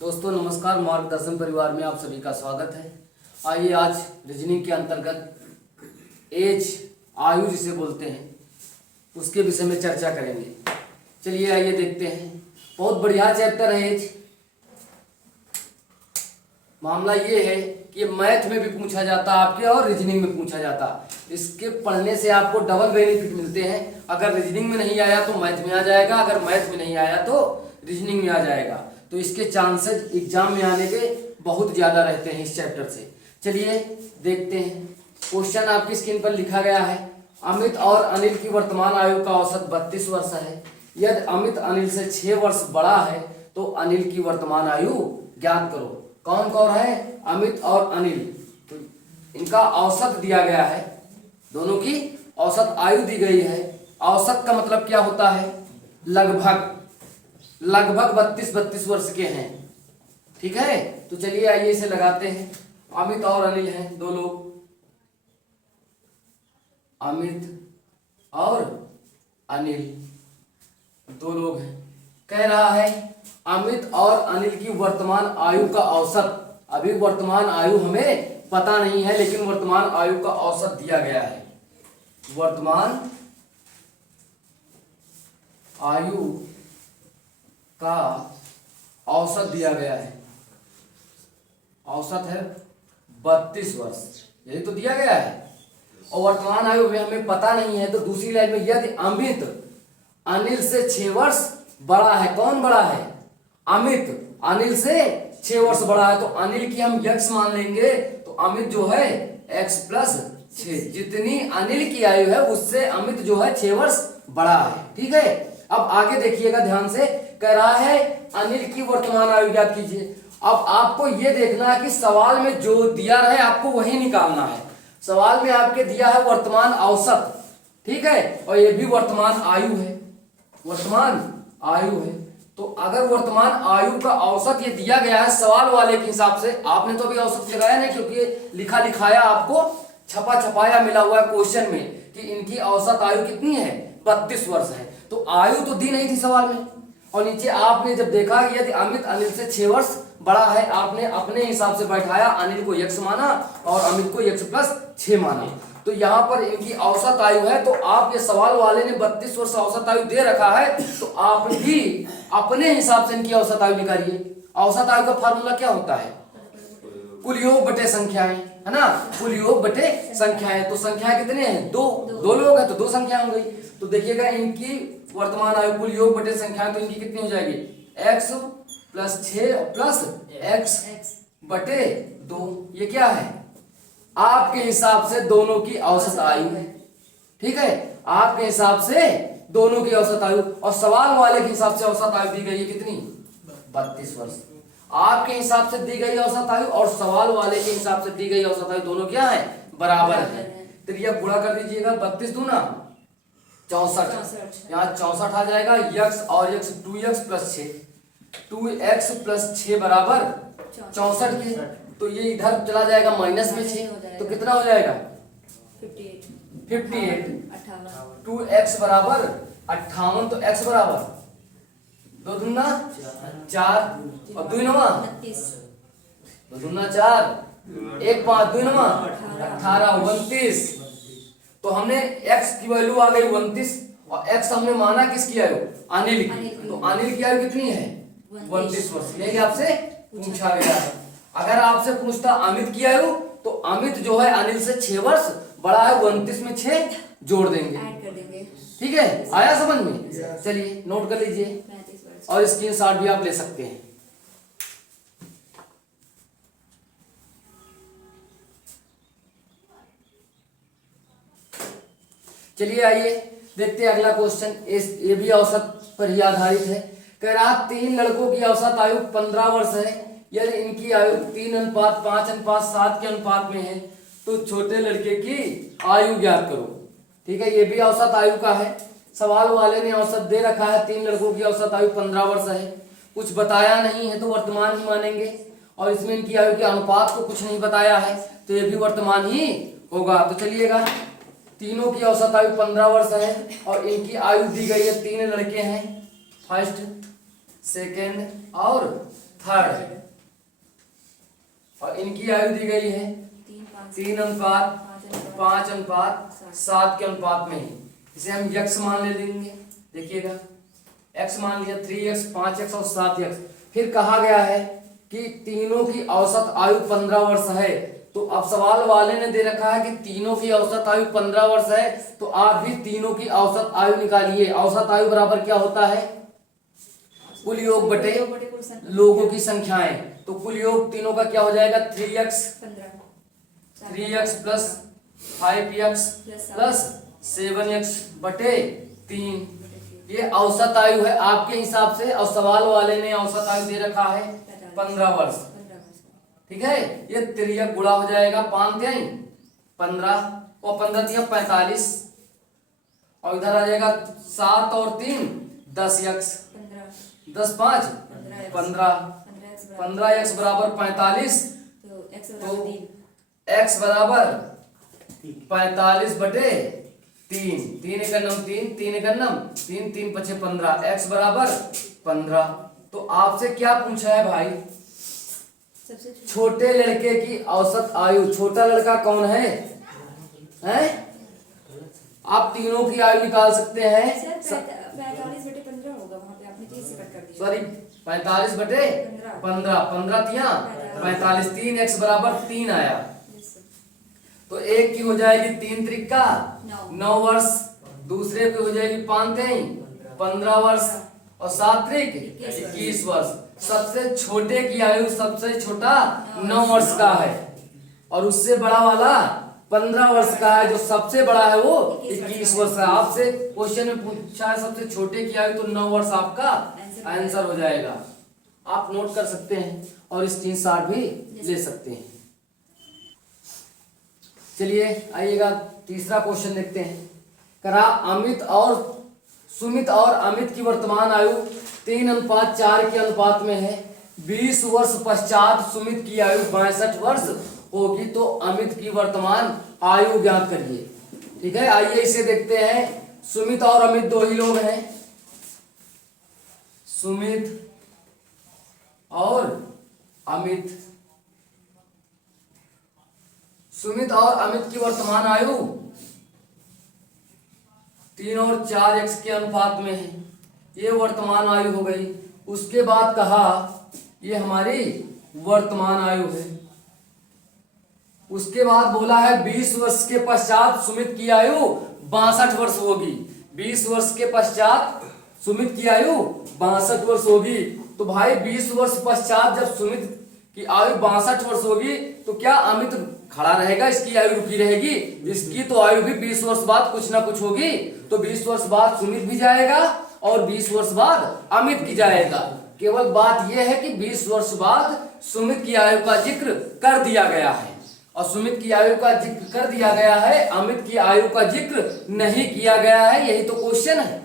दोस्तों नमस्कार, मार्गदर्शन परिवार में आप सभी का स्वागत है। आइए आज रीजनिंग के अंतर्गत एज, आयु जिसे बोलते हैं, उसके विषय में चर्चा करेंगे। चलिए आइए देखते हैं। बहुत बढ़िया चैप्टर है एज। मामला ये है कि मैथ में भी पूछा जाता आपके और रीजनिंग में पूछा जाता। इसके पढ़ने से आपको डबल बेनिफिट मिलते हैं। अगर रीजनिंग में नहीं आया तो मैथ में आ जाएगा, अगर मैथ में नहीं आया तो रीजनिंग में आ जाएगा। तो इसके चांसेस एग्जाम में आने के बहुत ज़्यादा रहते हैं इस चैप्टर से। चलिए देखते हैं। क्वेश्चन आपकी स्क्रीन पर लिखा गया है। अमित और अनिल की वर्तमान आयु का औसत 32 वर्ष है। यदि अमित अनिल से 6 वर्ष बड़ा है तो अनिल की वर्तमान आयु ज्ञात करो। कौन कौन है? अमित और अनिल। तो इनका औसत दिया गया है, दोनों की औसत आयु दी गई है। औसत का मतलब क्या होता है? लगभग 32 वर्ष के हैं। ठीक है, तो चलिए आइए इसे लगाते हैं। अमित और अनिल हैं दो लोग, अमित और अनिल दो लोग हैं। कह रहा है अमित और अनिल की वर्तमान आयु का औसत। अभी वर्तमान आयु हमें पता नहीं है, लेकिन वर्तमान आयु का औसत दिया गया है। वर्तमान आयु का औसत दिया गया है। औसत है 32 वर्ष, यही तो दिया गया है। और वर्तमान आयु में हमें पता नहीं है, तो दूसरी लाइन में यदि अमित अनिल से 6 वर्ष बड़ा है। कौन बड़ा है? अमित अनिल से 6 वर्ष बड़ा है, तो अनिल की हम x मान लेंगे। तो अमित जो है x प्लस 6, जितनी अनिल की आयु है उससे अमित जो है 6 वर्ष बड़ा है। ठीक है, अब आगे देखिएगा ध्यान से। कह रहा है अनिल की वर्तमान आयु ज्ञात कीजिए। अब आपको यह देखना है कि सवाल में जो दिया रहे आपको वही निकालना है। सवाल में आपके दिया है वर्तमान औसत, ठीक है, और ये भी वर्तमान आयु है। वर्तमान आयु है, तो अगर वर्तमान आयु का औसत ये दिया गया है सवाल वाले के हिसाब से, आपने तो अभी औसत लगाया नहीं क्योंकि लिखा लिखाया आपको छपा छपाया मिला हुआ है क्वेश्चन में कि इनकी औसत आयु कितनी है? 32 वर्ष है। तो आयु तो दी नहीं थी सवाल में। और नीचे आपने जब देखा कि यदि अमित अनिल से 6 वर्ष बड़ा है, आपने अपने हिसाब से बैठाया, अनिल को x माना और अमित को x प्लस 6 माना। तो यहाँ पर इनकी औसत आयु है। तो आप ये सवाल वाले ने 32 वर्ष औसत आयु दे रखा है, तो आप भी अपने हिसाब से इनकी औसत आयु निकालिए। औसत आयु का फार्मूला क्या होता है? कुल योग बटे संख्याएं, है ना। कुल योग बटे संख्याएं। तो संख्याएं कितने हैं? दो लोग हैं तो 2 संख्या हो गई। तो देखिएगा इनकी वर्तमान आयु कुल योग बटे संख्याएं, तो इनकी कितनी हो जाएगी? x प्लस 6 प्लस x बटे 2। ये क्या है? आपके हिसाब से दोनों की औसत आयु है। ठीक है, आपके हिसाब से दोनों की औसत आयु, और सवाल वाले के हिसाब से औसत आयु दी गई है कितनी? 32 वर्ष। आपके हिसाब से दी गई औसत आयु और सवाल वाले के हिसाब से दी गई औसत आयु दोनों क्या है? बराबर है। तो ये गुणा कर दीजिएगा। 32 दूना 64, यहाँ 64 आ जाएगा। x और x 2x plus 6, 2x plus 6 बराबर 64 के। तो ये इधर चला जाएगा माइनस में 6, तो कितना हो जाएगा? 58। 2x बराबर 58, तो x बराबर 2 दूना 4 और 2 नवा 2 दूना 4, 1 5 2 नवा 18, 29। तो हमने x की वैल्यू आ गई 29 और x हमने माना किसकी आयु? अनिल की। तो अनिल की आयु कितनी है? 32 वर्ष। यही आपसे पूछा गया है। अगर आपसे पूछता अमित की आयु, तो अमित जो है अनिल से 6 वर्ष बड़ा है, 29 में 6 जोड़ देंगे। ठीक है, आया समझ में? चलिए नोट कर लीजिए और स्क्रीनशॉट भी आप ले सकते हैं। चलिए आइए देखते हैं अगला क्वेश्चन। ये भी औसत पर ही आधारित है। कह रहा 3 लड़कों की औसत आयु 15 वर्ष है। यदि इनकी आयु 3:5:7 के अनुपात में है तो छोटे लड़के की आयु ज्ञात करो। ठीक है, ये भी औसत आयु का है। सवाल वाले ने औसत दे रखा है, 3 लड़कों की औसत आयु 15 वर्ष है। कुछ बताया नहीं है तो वर्तमान ही मानेंगे, और इसमें इनकी आयु के अनुपात को कुछ नहीं बताया है, तो ये भी वर्तमान ही होगा। तो चलिएगा, तीनों की औसत आयु 15 वर्ष है और इनकी आयु दी गई है। 3 लड़के हैं, फर्स्ट सेकेंड और थर्ड, और इनकी आयु दी गई है 3:5:7 के अनुपात में। इसे हम यक्स मान ले लेंगे। देखिएगा x मान लिया 3x 5x और 7x। फिर कहा गया है कि तीनों की औसत आयु 15 वर्ष है। तो अब सवाल वाले ने दे रखा है कि तीनों की औसत आयु 15 वर्ष है, तो आप भी तीनों की औसत आयु निकालिए। औसत आयु बराबर क्या होता है? कुल योग बटे लोगों की संख्याएं। तो कुल योग तीनों का क्या हो जाएगा? 3x plus 5x plus 7x बटे 3। ये औसत आयु है आपके हिसाब से, और सवाल वाले ने औसत आयु दे रखा है 15 वर्ष। ठीक है, ये तिर्यक गुणा हो जाएगा 5 3 15 और 15 3 45, और इधर आ जाएगा 7 और 3 10x 10 5 15 15x बराबर 45। तो x बराबर 45 बटे 3, 3 एकन्नम 3, 3 एकन्नम 3, 3 पछे 15, x बराबर 15। तो आपसे क्या पूछा है भाई? छोटे लड़के की औसत आयु। छोटा लड़का कौन है? हैं? आप तीनों की आयु निकाल सकते हैं। 45 बटे 15 होगा, वहां पे आपने 30 से कट कर दिया। सॉरी 45 बटे 15, 15 तिया 45, 3x बराबर 3 आया। तो एक की हो जाएगी 3 त्रिका 9 वर्ष, दूसरे की हो जाएगी 5 3 15 वर्ष, और 7 त्रिक 21 वर्ष। सबसे छोटे की आयु, सबसे छोटा 9 वर्ष का है, और उससे बड़ा वाला 15 वर्ष का है। जो सबसे बड़ा है वो 21 वर्ष का। आपसे क्वेश्चन में पूछा है सबसे छोटे की आयु, तो 9 वर्ष आपका आंसर हो जाएगा। आप नोट कर सकते हैं और स्क्रीनशॉट भी ले सकते हैं। चलिए आइएगा तीसरा क्वेश्चन देखते हैं। करा सुमित और अमित की वर्तमान आयु 3:4 के अनुपात में है। 20 वर्ष पश्चात सुमित की आयु 62 वर्ष होगी, तो अमित की वर्तमान आयु ज्ञात करिए। ठीक है, आइए इसे देखते हैं। सुमित और अमित दो ही लोग हैं, सुमित और अमित। सुमित और अमित की वर्तमान आयु 3 और 4x के अनुपात में है। ये वर्तमान आयु हो गई। उसके बाद कहा ये हमारी वर्तमान आयु है। उसके बाद बोला है 20 वर्ष के पश्चात सुमित की आयु 62 वर्ष होगी। 20 वर्ष के पश्चात सुमित की आयु 62 वर्ष होगी। तो भाई 20 वर्ष पश्चात जब सुमित की आयु 62 वर्ष होगी, तो क्या अमित खड़ा रहेगा? इसकी आयु रुकी रहेगी? इसकी तो आयु भी 20 वर्ष बाद कुछ ना कुछ होगी। तो 20 वर्ष बाद सुमित भी जाएगा और 20 वर्ष बाद अमित की जाएगा। केवल बात यह है कि 20 वर्ष बाद सुमित की आयु का जिक्र कर दिया गया है, और सुमित की आयु का जिक्र कर दिया गया है, अमित की आयु का जिक्र नहीं किया गया है। यही तो क्वेश्चन है।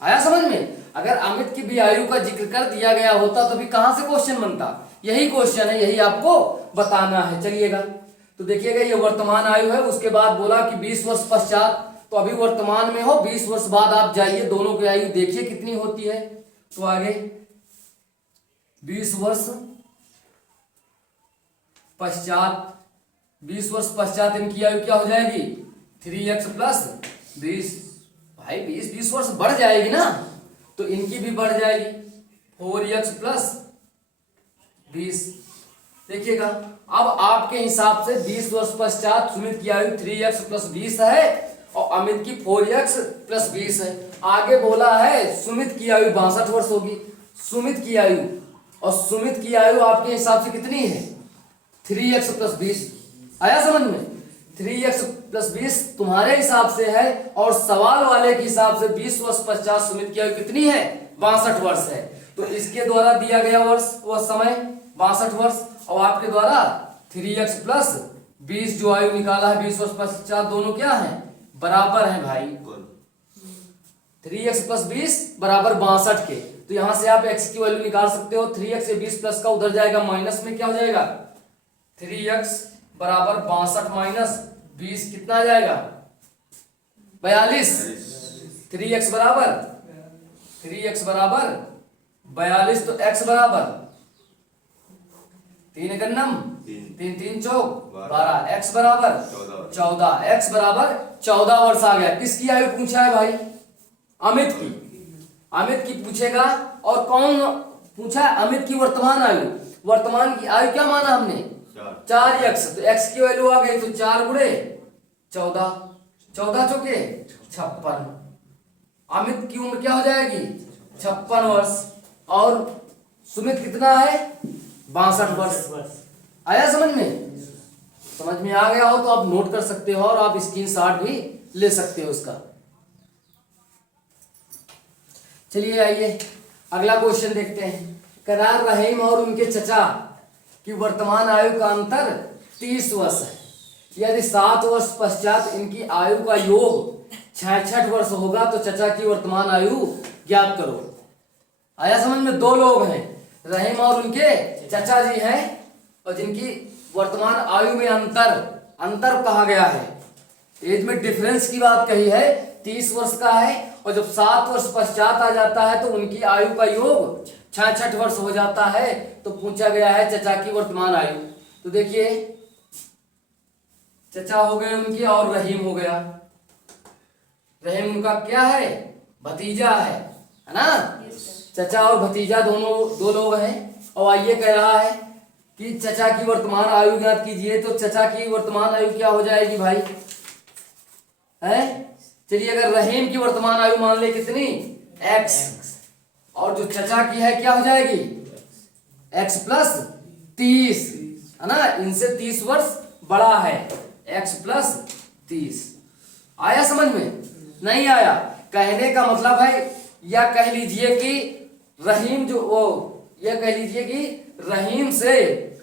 आया समझ में? अगर अमित की भी आयु का जिक्र कर दिया गया होता तो भी कहां से क्वेश्चन बनता? यही क्वेश्चन है, यही आपको बताना है। चलिएगा तो देखिएगा, ये वर्तमान आयु है। उसके बाद बोला कि 20 वर्ष पश्चात, तो अभी वर्तमान में हो, 20 वर्ष बाद आप जाइए, दोनों की आयु देखिए कितनी होती है। तो आगे 20 वर्ष पश्चात, 20 वर्ष पश्चात इनकी आयु क्या हो जाएगी? 3x plus 20। भाई 20 वर्ष बढ़ जाएगी ना, तो इनकी भी बढ़ जाएगी 4x प्लस 20। देखिएगा, अब आपके हिसाब से 20 वर्ष पश्चात सुमित की आयु 3x प्लस 20 है और अमित की 4x प्लस 20 है। आगे बोला है सुमित की आयु 62 वर्ष होगी। सुमित की आयु, और सुमित की आयु आपके हिसाब से कितनी है? 3x plus 20। आया समझ में? 3x प्लस 20 तुम्हारे हिसाब से है, और सवाल वाले के हिसाब से 20 वर्ष पश्चात सुमित की आयु कितनी है? 62 वर्ष है। तो इसके द्वारा दिया गया वर्ष वह समय 62 वर्ष, और आपके द्वारा 3x प्लस 20 जो आयु निकाला है 20 वर्ष पश्चात, दोनों क्या है? बराबर है भाई। 3x प्लस 20 बराबर 62 के। तो यहां से आप x की वैल्यू निकाल सकते हो। 3x से 20 प्लस का उधर जाएगा, माइनस में क्या हो जाएगा? 3x बराबर 62 माइनस 20 कितना आ जाएगा? 42। 3x बराबर 42 तो x बराबर 3 गन्नम 3 3 चौक 12, x बराबर 14, x बराबर 14 वर्ष आ गया। किसकी आयु पूछा है भाई? अमित की। अमित की पूछेगा। और कौन पूछा है? अमित की वर्तमान आयु। वर्तमान की आयु क्या माना हमने? 4x। तो x की वैल्यू आ गई, तो 4 गुणे 14, 14 चौके 56। अमित की उम्र क्या हो जाएगी? 56 वर्ष। और सुमित कितना है? 62 वर्ष। आया समझ में? समझ में आ गया हो तो आप नोट कर सकते हो और आप स्क्रीनशॉट भी ले सकते हो उसका। चलिए आइए अगला क्वेश्चन देखते हैं। करार रहीम और उनके चचा की वर्तमान आयु का अंतर 30 वर्ष है। यदि 7 वर्ष पश्चात इनकी आयु का योग 66 वर्ष होगा तो चचा की वर्तमान आयु ज्ञात करो। आया समझ में? दो लोग हैं, रहीम और उनके चचा जी हैं, और जिनकी वर्तमान आयु में अंतर कहा गया है। एज में डिफरेंस की बात कही है, 30 वर्ष का है, और जब 7 वर्ष पश्चात आ जाता है तो उनकी आयु का योग 66 वर्ष हो जाता है। तो पूछा गया है चचा की वर्तमान आयु। तो देखिए, चचा हो गए उनके और रहीम हो गया। रहीम उनका क्या है? भतीजा है ना? चचा और भतीजा दोनों दो लोग हैं। और आइए कह रहा है कि चचा की वर्तमान आयु ज्ञात कीजिए। तो चचा की वर्तमान आयु क्या हो जाएगी भाई? है? चलिए, अगर रहीम की वर्तमान आयु मान ले कितनी? x, और जो चचा की है क्या हो जाएगी? x प्लस 30, है ना? इनसे 30 वर्ष बड़ा है, x प्लस 30। आया समझ में? नहीं आया? कहने का मतलब है, या कह लीजिए कि रहीम यह कह लीजिए कि रहीम से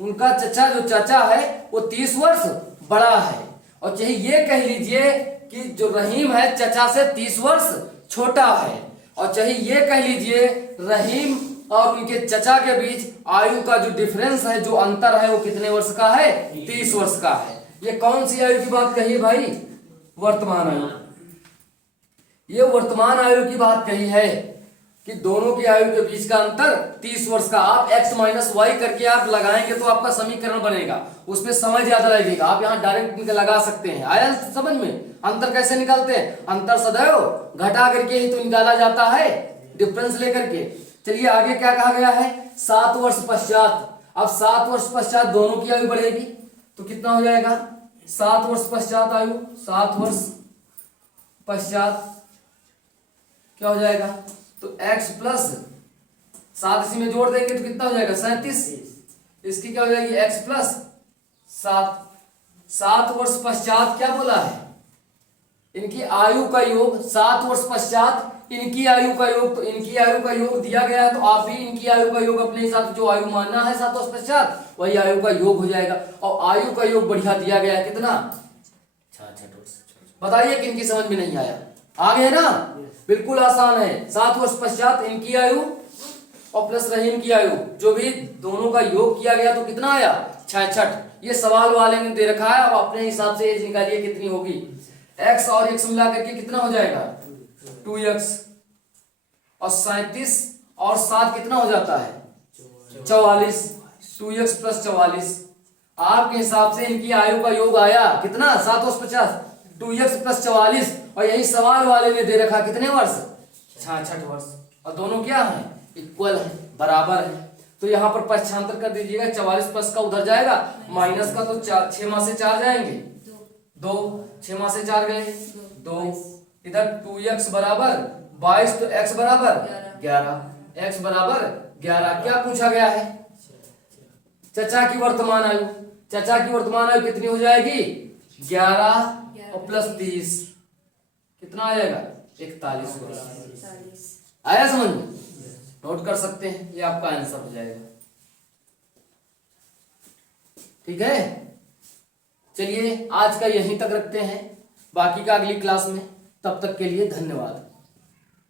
उनका चचा जो चाचा है वो 30 वर्ष बड़ा है। और चाहे ये कह लीजिए कि जो रहीम है चचा से 30 वर्ष छोटा है। और चाहे ये कह लीजिए रहीम और उनके चचा के बीच आयु का जो डिफरेंस है, जो अंतर है, वो कितने वर्ष का है? 30 वर्ष का है। ये कौन सी आयु की बात कही है भाई? वर्तमान आयु। ये वर्तमान आयु की बात कही है कि दोनों की आयु के बीच का अंतर 30 वर्ष का। आप x माइनस वाई करके आप लगाएंगे तो आपका समीकरण बनेगा, उसमें समय ज्यादा लगेगा। आप यहाँ डायरेक्ट लगा सकते हैं। आया समझ में? अंतर कैसे निकालते हैं? अंतर सदैव घटा करके ही तो निकाला जाता है, डिफरेंस लेकर के। चलिए आगे क्या कहा गया है? 7 वर्ष पश्चात। अब 7 वर्ष पश्चात दोनों की आयु बढ़ेगी तो कितना हो जाएगा? 7 वर्ष पश्चात आयु, 7 वर्ष पश्चात क्या हो जाएगा? तो x प्लस 7 इसी में जोड़ देंगे तो कितना हो जाएगा? 37। इसकी क्या हो जाएगी? x plus 7। 7 वर्ष पश्चात क्या बोला है? इनकी आयु का योग। 7 वर्ष पश्चात इनकी आयु का योग। तो इनकी आयु का योग दिया गया है तो आप भी इनकी आयु का योग अपने हिसाब से जो आयु मानना है 7 वर्ष पश्चात, वही आयु का योग हो जाएगा। और आयु का योग बढ़िया दिया गया है कितना? 66 वर्ष। बताइए किनकी समझ में नहीं आया? आ गए ना? बिल्कुल आसान है। 7 वर्ष पश्चात इनकी आयु और प्लस रहीम की आयु, जो भी दोनों का योग किया गया तो कितना आया? 66। ये सवाल वाले ने दे रखा है, अब अपने हिसाब से एज निकालिए कितनी होगी। x और x मिला करके कितना हो जाएगा? 2x। और 37 और 7 कितना हो जाता है? 44। 2x plus 44। आपके हिसाब से इनकी आयु का योग आया कितना? 7 वर्ष 50, 2x प्लस 44। और यही सवाल वाले ने दे रखा कितने वर्ष? 66 वर्ष। और दोनों क्या है? इक्वल है, बराबर है। तो यहाँ पर पक्षांतर कर दीजिएगा। 44 प्लस का उधर जाएगा, माइनस का तो 6 माह से 4 जाएंगे, 2, 6 माह से 4 गए 2। इधर 2x बराबर 22 तो x बराबर 11, x बराबर 11। क्या पूछा गया है? चचा की वर्तमान आयु। चचा की वर्तमान आयु कितनी हो जाएगी? 11 और प्लस 30 कितना आ जाएगा? 41 वर्ष। आया समझ में? नोट कर सकते हैं, ये आपका आंसर हो जाएगा। ठीक है, चलिए आज का यहीं तक रखते हैं, बाकी का अगली क्लास में। तब तक के लिए धन्यवाद।